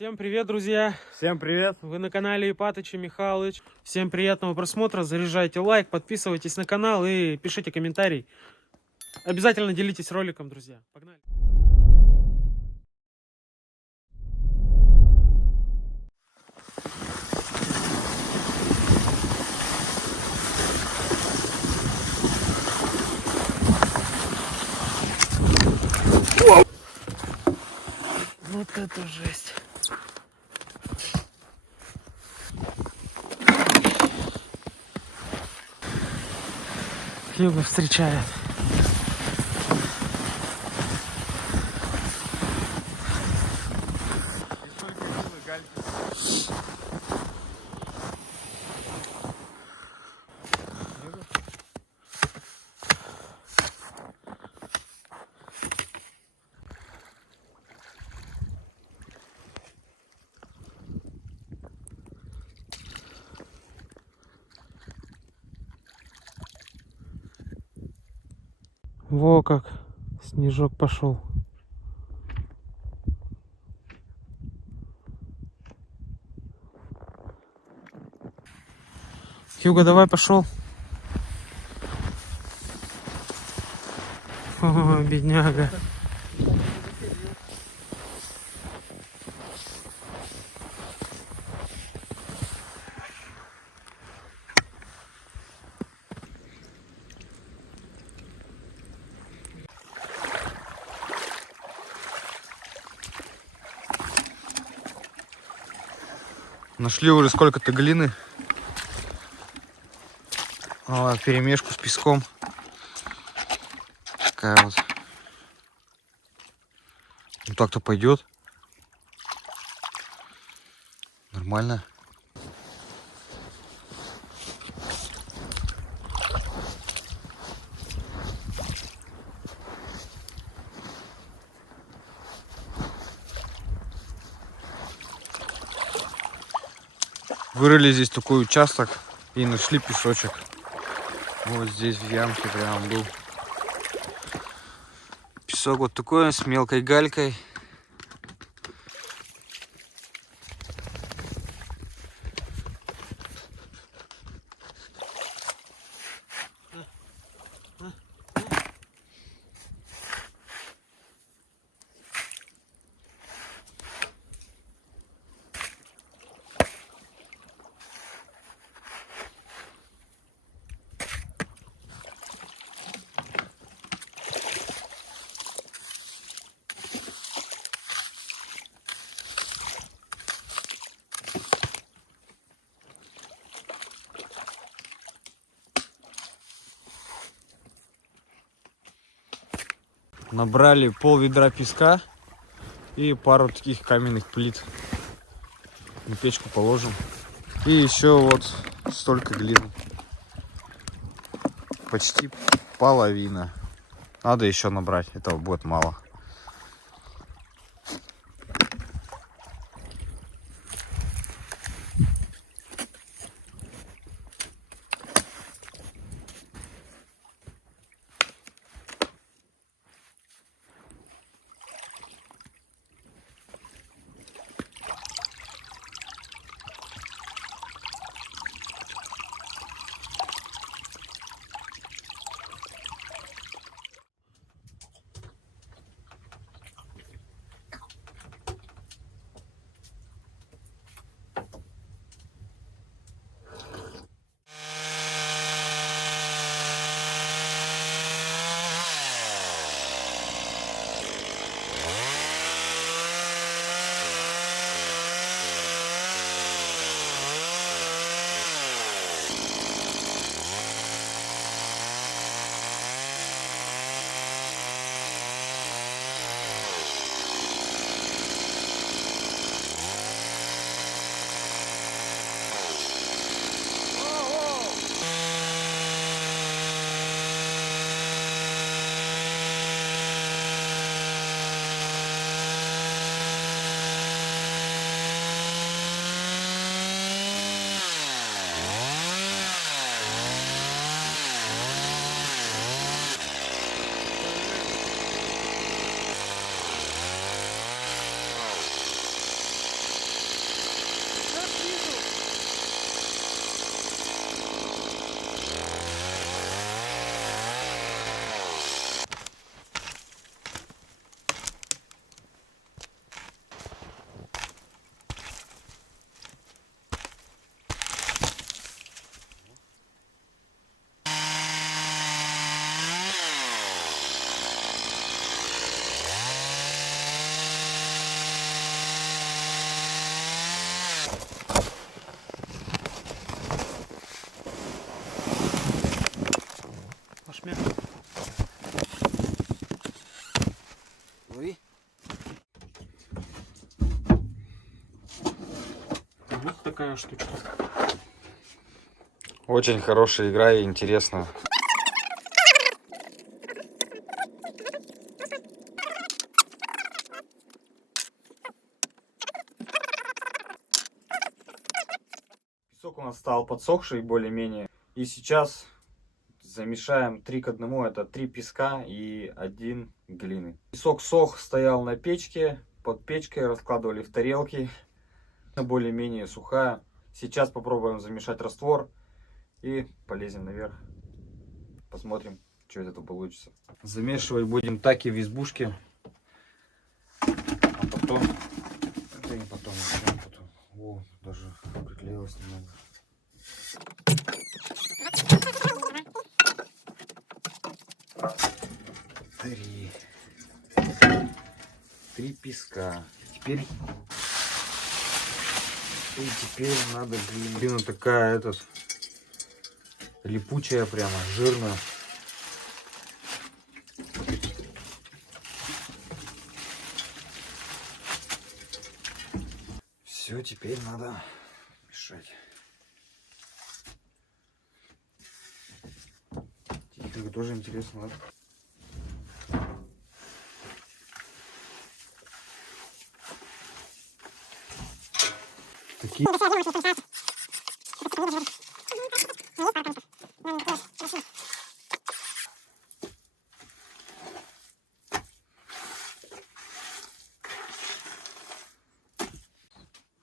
Всем привет, друзья! Всем привет! Вы на канале Ипатыч и Михалыч. Всем приятного просмотра, заряжайте лайк, подписывайтесь на канал и пишите комментарий. Обязательно делитесь роликом, друзья. Погнали! Вот это жесть! Хьюго встречает. Во как снежок пошел. Хьюго, давай, пошел. О, бедняга. Нашли уже сколько-то глины. Перемешку с песком. Такая вот. Ну так-то пойдет. Нормально. Вырыли здесь такой участок и нашли песочек. Вот здесь в ямке прям был. Песок вот такой, с мелкой галькой. Набрали пол-ведра песка и пару таких каменных плит. На печку положим. И еще вот столько глины. Почти половина. Надо еще набрать, этого будет мало. такая штучка. Очень хорошая игра и интересная. Песок у нас стал подсохший более-менее. И сейчас замешаем 3 к 1. Это 3 песка и 1 глины. Песок сох, стоял на печке. Под печкой раскладывали в тарелки. Более-менее сухая. Сейчас попробуем замешать раствор. И полезем наверх. Посмотрим, что из этого получится. Замешивать будем таки в избушке. А потом... Это не потом, а потом. О, даже приклеилось немного. Три песка. Теперь надо глину. Глина такая, липучая прямо, жирная. Все, теперь надо мешать. Это тоже интересно, да? Такие...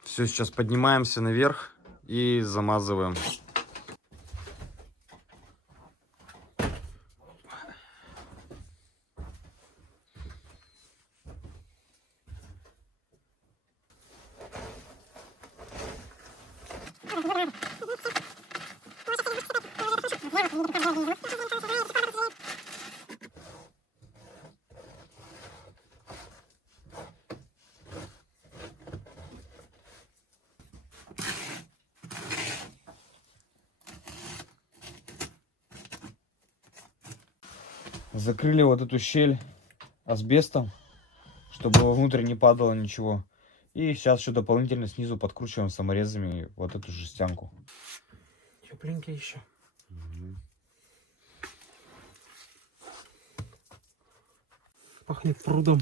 Все, сейчас поднимаемся наверх и замазываем. Закрыли вот эту щель асбестом, чтобы вовнутрь не падало ничего. И сейчас еще дополнительно снизу подкручиваем саморезами вот эту жестянку. Тепленький еще. Пахнет прудом.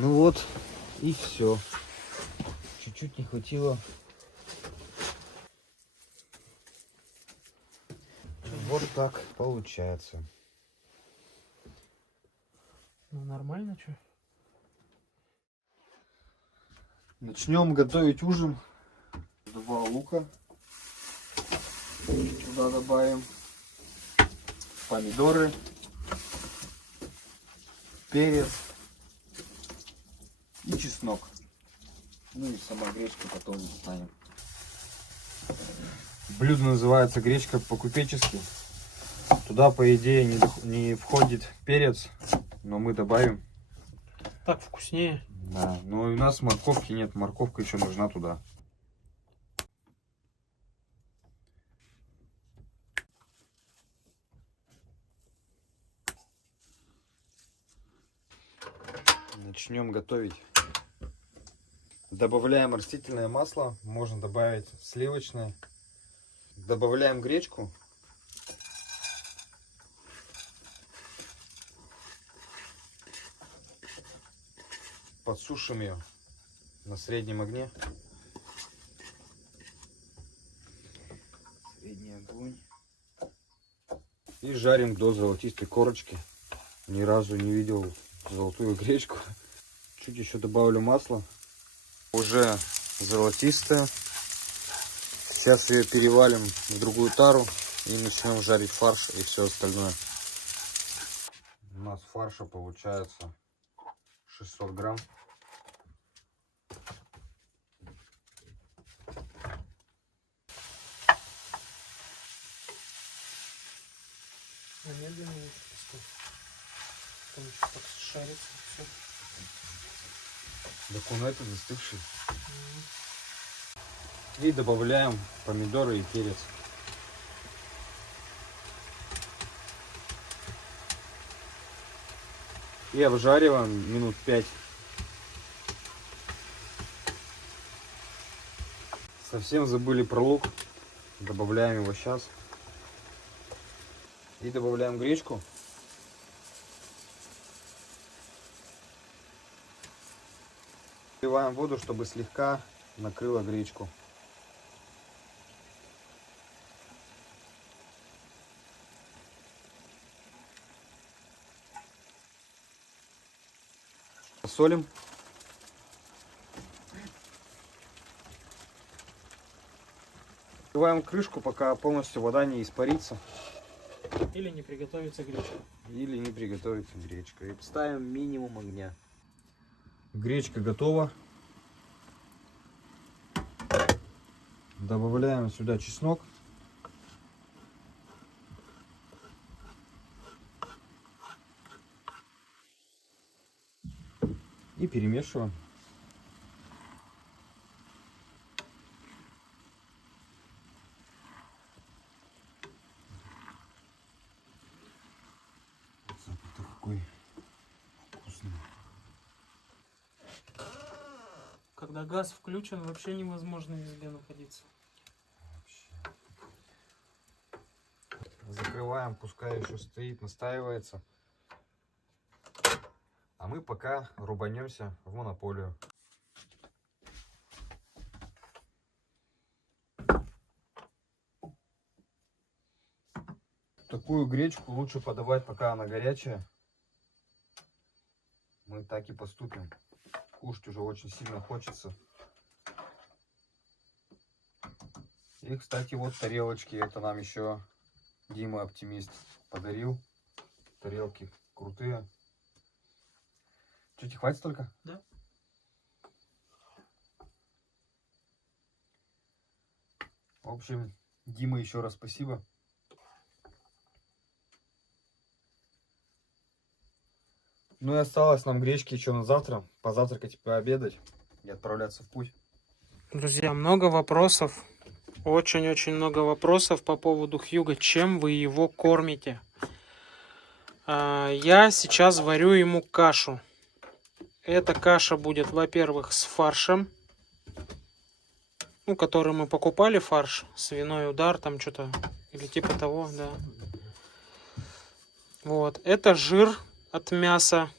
Ну вот, и все. Чуть-чуть не хватило. Вот так получается. Ну нормально, что? Начнем готовить ужин. 2 лука. Туда добавим. Помидоры. Перец. И чеснок. Ну и сама гречка потом достанем. Блюдо называется гречка по-купечески. Туда, по идее, не входит перец, но мы добавим. Так вкуснее. Да, но у нас морковки нет, морковка еще нужна туда. Начнем готовить. Добавляем растительное масло, можно добавить сливочное. Добавляем гречку. Подсушим ее на среднем огне. Средний огонь. И жарим до золотистой корочки. Ни разу не видел золотую гречку. Чуть еще добавлю масла. Уже золотистая. Сейчас ее перевалим в другую тару и начнем жарить фарш и все остальное. У нас фарша получается 600 грамм. Медленно лучше пускай. Там еще так шарится все. Так он это застывший. И добавляем помидоры и перец. И обжариваем минут 5. Совсем забыли про лук. Добавляем его сейчас. И добавляем гречку. Вливаем воду, чтобы слегка накрыло гречку. Солим. Открываем крышку, пока полностью вода не испарится. Или не приготовится гречка. Или не приготовится гречка. И ставим минимум огня. Гречка готова. Добавляем сюда чеснок. И перемешиваем. Запах-то какой вкусный. Когда газ включен, вообще невозможно везде находиться. Закрываем, пускай еще стоит, настаивается. А мы пока рубанемся в монополию. Такую гречку лучше подавать, пока она горячая. Мы так и поступим. Кушать уже очень сильно хочется. И, кстати, вот тарелочки. Это нам еще Дима Оптимист подарил. Тарелки крутые. Чуть хватит только? Да. В общем, Дима, еще раз спасибо. Ну и осталось нам гречки еще на завтра. Позавтракать и пообедать. И отправляться в путь. Друзья, много вопросов. Очень-очень много вопросов по поводу Хьюго. Чем вы его кормите? Я сейчас варю ему кашу. Эта каша будет, во-первых, с фаршем. Ну, который мы покупали, фарш. Свиной удар, там что-то. Или типа того, да. Вот. Это жир от мяса,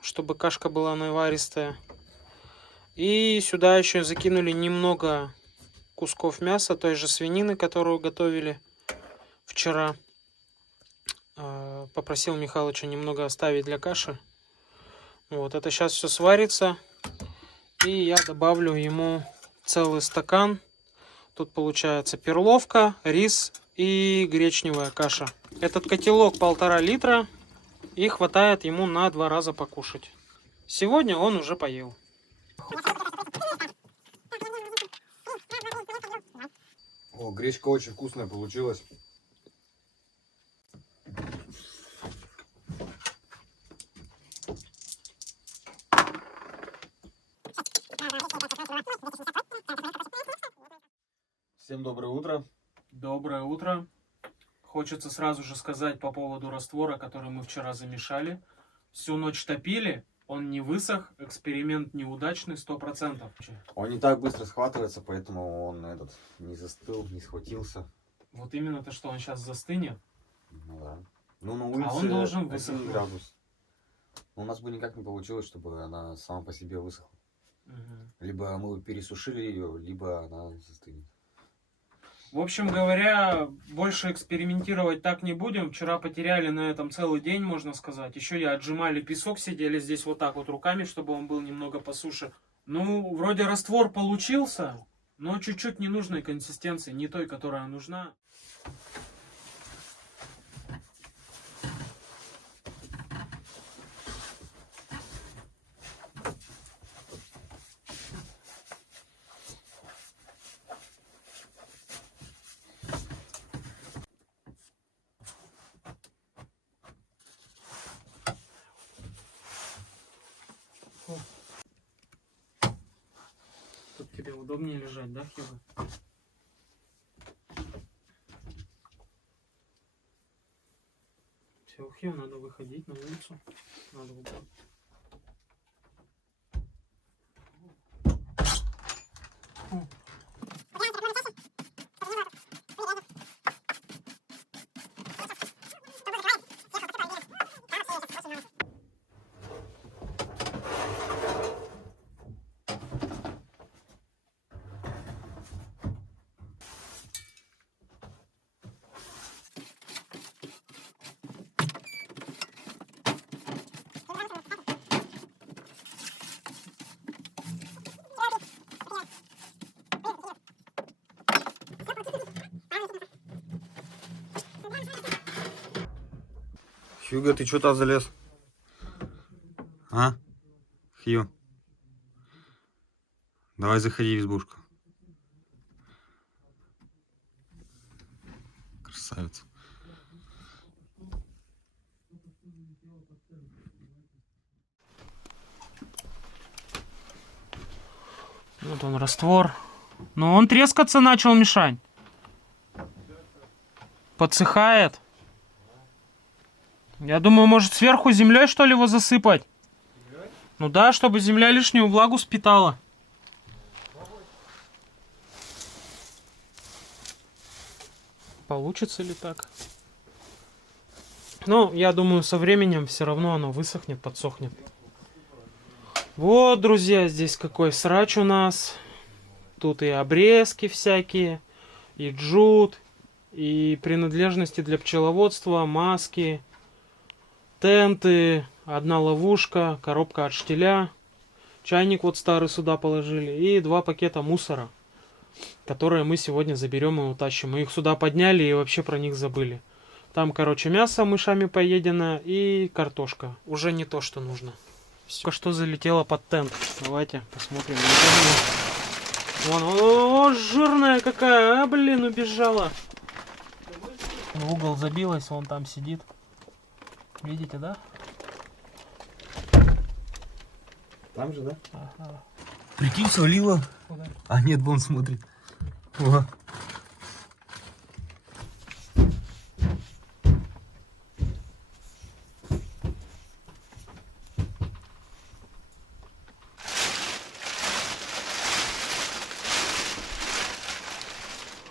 чтобы кашка была наваристая. И сюда еще закинули немного кусков мяса, той же свинины, которую готовили вчера. Попросил Михалыча немного оставить для каши. Вот, это сейчас все сварится. И я добавлю ему целый стакан. Тут получается перловка, рис и гречневая каша. Этот котелок 1,5 литра. И хватает ему на 2 раза покушать. Сегодня он уже поел. О, гречка очень вкусная получилась. Всем доброе утро. Доброе утро. Хочется сразу же сказать по поводу раствора, который мы вчера замешали. Всю ночь топили, он не высох, эксперимент неудачный 100%. Он не так быстро схватывается, поэтому он не застыл, не схватился. Вот именно то, что он сейчас застынет. Ну да. Ну на улице он должен 1 высохнуть. градус. Но у нас бы никак не получилось, чтобы она сама по себе высохла. Либо мы пересушили ее, либо она застынет. В общем говоря, больше экспериментировать так не будем. Вчера потеряли на этом целый день, можно сказать. Еще я отжимали песок, сидели здесь вот так вот руками, чтобы он был немного по суше. Ну, вроде раствор получился, но чуть-чуть ненужной консистенции, не той, которая нужна. удобнее лежать, да, Хьюго? Все, Хью, надо выходить на улицу. Надо убрать. Хьюго, ты что там залез? А? Хью. Давай заходи в избушку. Красавица. Вот он, раствор. Но он трескаться начал, Мишань. Подсыхает. Я думаю, может сверху землей, что ли, его засыпать? Землей? Ну да, чтобы земля лишнюю влагу спитала. Получится ли так? Ну, я думаю, со временем все равно оно высохнет, подсохнет. Вот, друзья, здесь какой срач у нас. Тут и обрезки всякие, и джут, и принадлежности для пчеловодства, маски, тенты, одна ловушка, коробка от штиля, чайник вот старый сюда положили и 2 пакета мусора, которые мы сегодня заберем и утащим. Мы их сюда подняли и вообще про них забыли. Там, короче, мясо мышами поедено и картошка. Уже не то, что нужно. Все, что залетело под тент. Давайте посмотрим. Вон, о, жирная какая, а, блин, убежала. В угол забилась, вон там сидит. Видите, да? Там же, да? Ага. Прикинь, свалила. Куда? А нет, вон смотрит. О.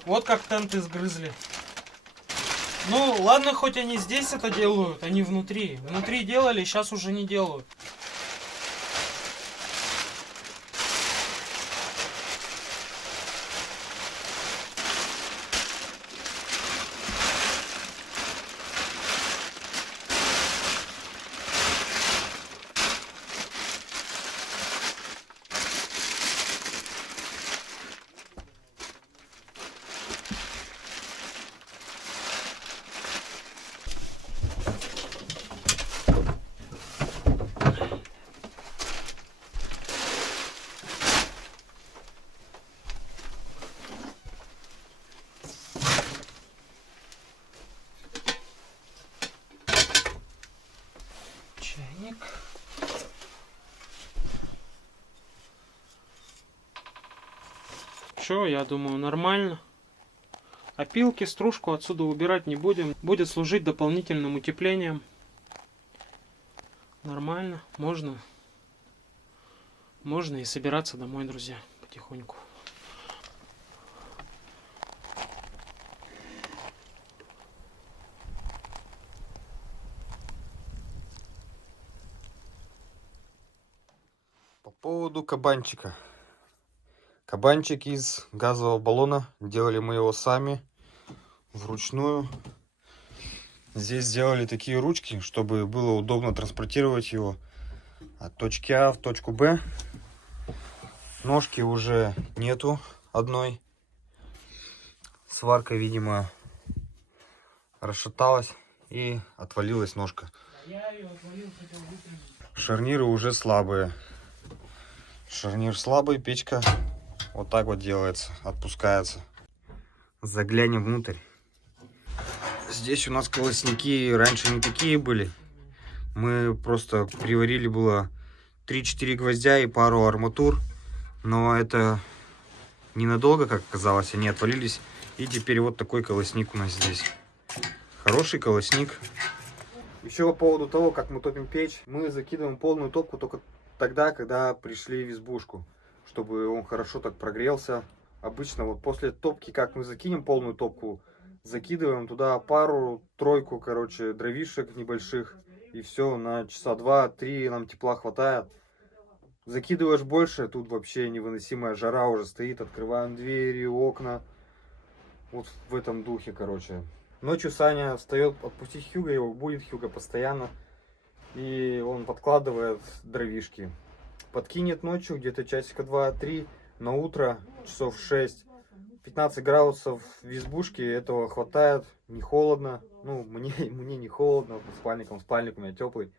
Вот как тенты сгрызли. Ну, ладно, хоть они здесь это делают, они внутри. Внутри делали, сейчас уже не делают. Чайник. Все, я думаю, нормально. Опилки, стружку отсюда убирать не будем. Будет служить дополнительным утеплением. Нормально. Можно и собираться домой, друзья, потихоньку. По поводу кабанчика. Кабанчик из газового баллона. Делали мы его сами, вручную. Здесь сделали такие ручки, чтобы было удобно транспортировать его от точки А в точку Б. Ножки уже нету одной. Сварка, видимо, расшаталась и отвалилась ножка. Шарниры уже слабые. Шарнир слабый, печка вот так вот делается, отпускается. Заглянем внутрь. Здесь у нас колосники раньше не такие были. Мы просто приварили было 3-4 гвоздя и пару арматур. Но это ненадолго, как оказалось, они отвалились. И теперь вот такой колосник у нас здесь. Хороший колосник. Еще по поводу того, как мы топим печь. Мы закидываем полную топку только тогда, когда пришли в избушку. Чтобы он хорошо так прогрелся. Обычно вот после топки, как мы закинем полную топку, закидываем туда пару-тройку, короче, дровишек небольших. И все, на часа 2-3 нам тепла хватает. Закидываешь больше, тут вообще невыносимая жара уже стоит. Открываем двери, окна. Вот в этом духе, короче. Ночью Саня встает отпустить Хьюга, его будет Хьюга постоянно. И он подкладывает дровишки. Подкинет ночью где-то часика 2-3, на утро часов 6. 15 градусов в избушке, этого хватает, не холодно. Ну, мне не холодно, спальник у меня теплый.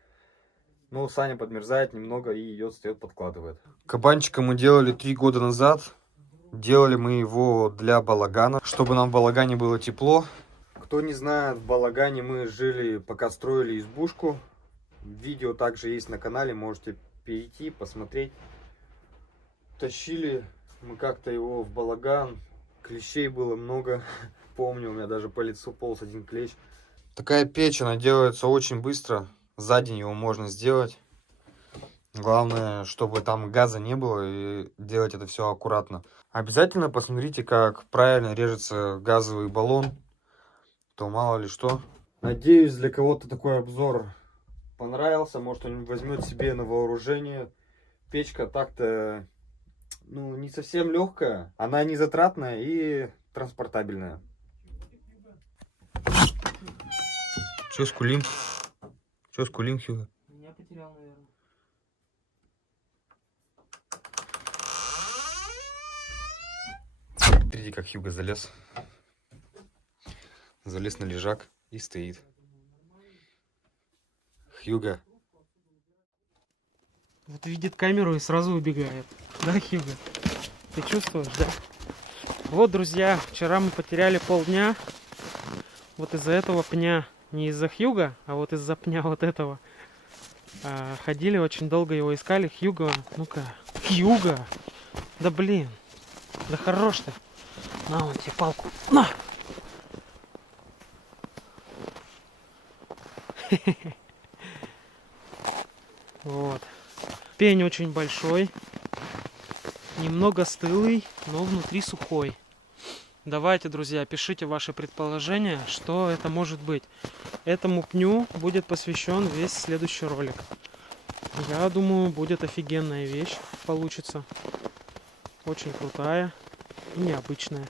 Но Саня подмерзает немного и идет, встает, подкладывает. Кабанчика мы делали 3 года назад. Делали мы его для балагана, чтобы нам в балагане было тепло. Кто не знает, в балагане мы жили, пока строили избушку. Видео также есть на канале, можете перейти, посмотреть. Тащили мы как-то его в балаган. Клещей было много. Помню, у меня даже по лицу полз один клещ. Такая печь, она делается очень быстро. За день его можно сделать. Главное, чтобы там газа не было, и делать это все аккуратно. Обязательно посмотрите, как правильно режется газовый баллон. То мало ли что. Надеюсь, для кого-то такой обзор понравился. Может, он возьмет себе на вооружение. Печка так-то, ну, не совсем легкая. Она не затратная и транспортабельная. Че скулим? Че скулим, Хьюго? Меня потерял, наверное. Смотрите, как Хьюго залез. Залез на лежак и стоит. Хьюго. Вот видит камеру и сразу убегает. Да, Хьюго? Ты чувствуешь, да? Вот, друзья, вчера мы потеряли полдня. Вот из-за этого пня. Не из-за Хьюго, а вот из-за пня вот этого. Ходили, очень долго его искали. Хьюго, ну-ка. Хьюго! Да блин. Да хорош ты. На, вон тебе палку. На! Вот. Пень очень большой. Немного стылый, но внутри сухой. Давайте, друзья, пишите ваши предположения, что это может быть. Этому пню будет посвящен весь следующий ролик. Я думаю, будет офигенная вещь получится. Очень крутая и необычная.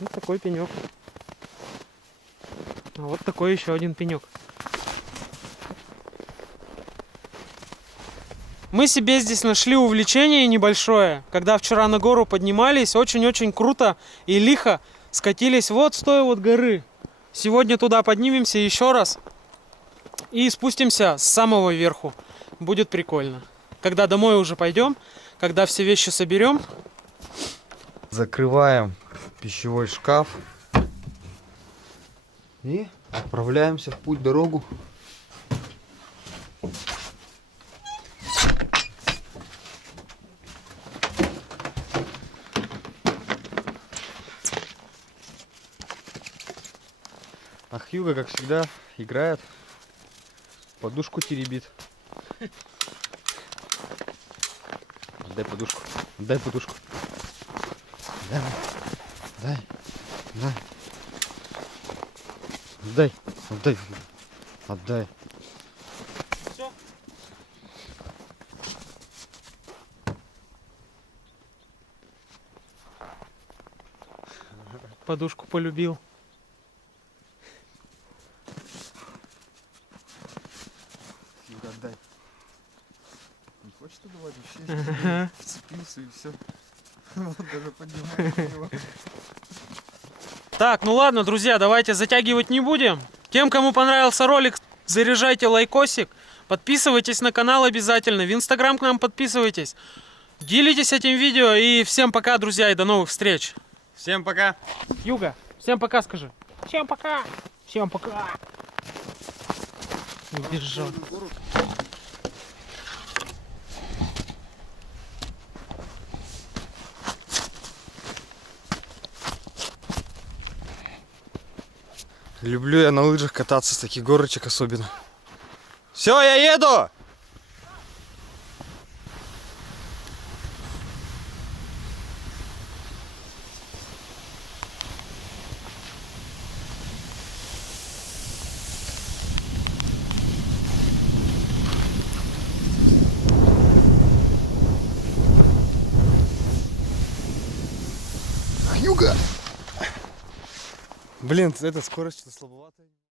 Вот такой пенек. А вот такой еще один пенек. Мы себе здесь нашли увлечение небольшое. Когда вчера на гору поднимались, очень-очень круто и лихо скатились вот с той вот горы. Сегодня туда поднимемся еще раз и спустимся с самого верху. Будет прикольно. Когда домой уже пойдем, когда все вещи соберем. Закрываем пищевой шкаф и отправляемся в путь-дорогу. А Хьюго, как всегда, играет, подушку теребит. Дай подушку, дай подушку. Дай, дай, дай. Отдай, отдай, отдай. Все. Подушку полюбил. Отдай. Не хочет отдавать вообще? Вцепился и все. Вот даже поднимает его. Так, ну ладно, друзья, давайте затягивать не будем. Тем, кому понравился ролик, заряжайте лайкосик. Подписывайтесь на канал обязательно. В Инстаграм к нам подписывайтесь. Делитесь этим видео. И всем пока, друзья, и до новых встреч. Всем пока. Юга, всем пока скажи. Всем пока. Всем пока. Убежал. Люблю я на лыжах кататься с таких горочек особенно. Все, я еду! Юга! Блин, эта скорость что-то слабоватая.